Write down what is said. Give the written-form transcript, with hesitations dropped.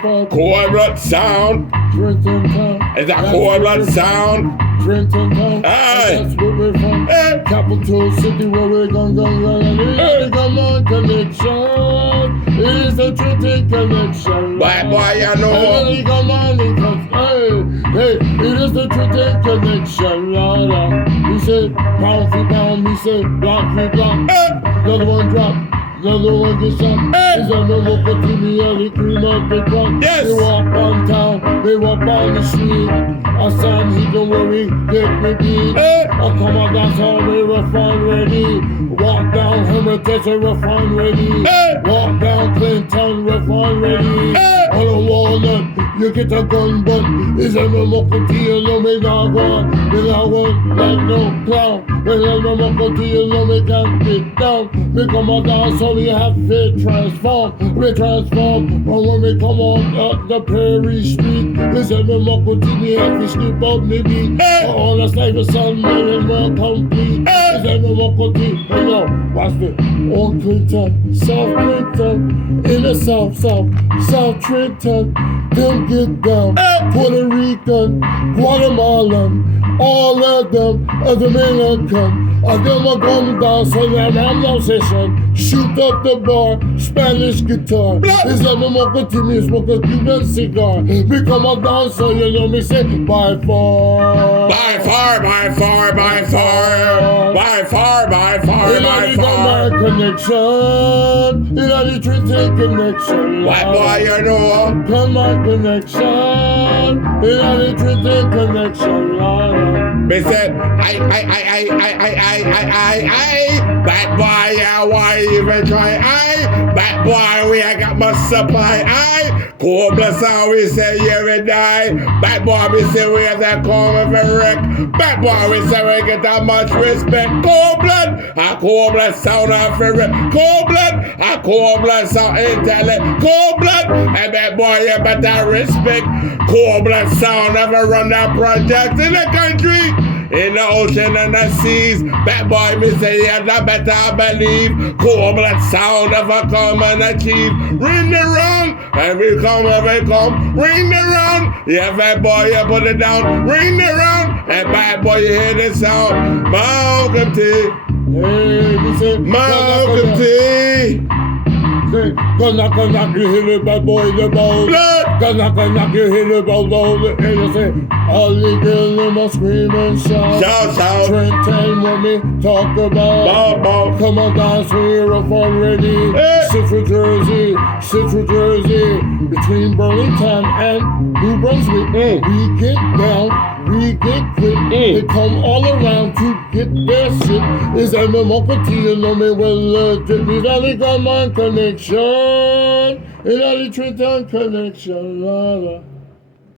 Cold blood sound. Trenton Town. Is that cold blood sound? Trenton Town. Hey. That's where we're from. Hey. Capital City where we gun. And it's the Gun Connection. It is the Trenton Connection. Bad boy, you know. And it's the Gun Hey, it is the Trenton Connection. We say pound for pound. We say block for block. Another one drop. Another one gets shot. Is a local TV and they cream up the crop. Yes. They walk on town, they walk on the street. I said he don't worry, get me beat. I come out that's how they rough and ready. Walk down Hermitage and rough and ready. Walk down Clinton, rough and ready. On a walnut, you get a gun, but is a local TV and no me not one. Me not one like no clown. When I'm a local TV and no me can't get down. Me come out down so we have to transform. We transform. But when we come on up the Prairie Street, is a local TV and we sleep out maybe. All the life of sun, and we're complete. Is a local TV. Hey yo, watch this. On Clinton, South Clinton, in the South Trenton, them get down. Puerto Rican, Guatemalan, all of them are Dominican. Of them are going down, so that I'm no session. Shoot up the bar, Spanish guitar. Is a local TV, smoke a Cuban cigar. Become a dancer, you know me say, by far. By far, by far, by far. By far, by far, by far. Connection. It are the Trenton Connection. What boy you know? Come on, connection. It are the Trenton Connection. Me said, bad boy, yeah, why even try? Bad boy, we ain't got much supply. Cold blood sound, we say, yeah, we die. Bad boy, we say, we have that calm of a wreck. Bad boy, we say, we get that much respect. Cold blood, a cold blood sound of a wreck. Cold blood, a cold blood sound intellect. Cold blood, and bad boy, you better respect. Cold blood sound never run that project in the country. In the ocean and the seas, bad boy, me say, yeah, that better believe. Cold blood sound never come and achieve. Ring the wrong, and we come, ring the wrong. Yeah, bad boy, you put it down. Ring the wrong, and bad boy, you hear the sound. Malcolm T. Hey, we say, Malcolm T. Gonna you hear the bad boy the ball. Gonna you hear the ball and you say, all the girls in my scream and shout. Shout. Trenton when me talk about. Bow. Come on dance here up already. Central Jersey. Between Burlington and New Brunswick. We get down, we get quick. They come all around to get their shit. Is a Milwaukee, you know me well legit. These are the Gun Connection. It are the Trenton Connection.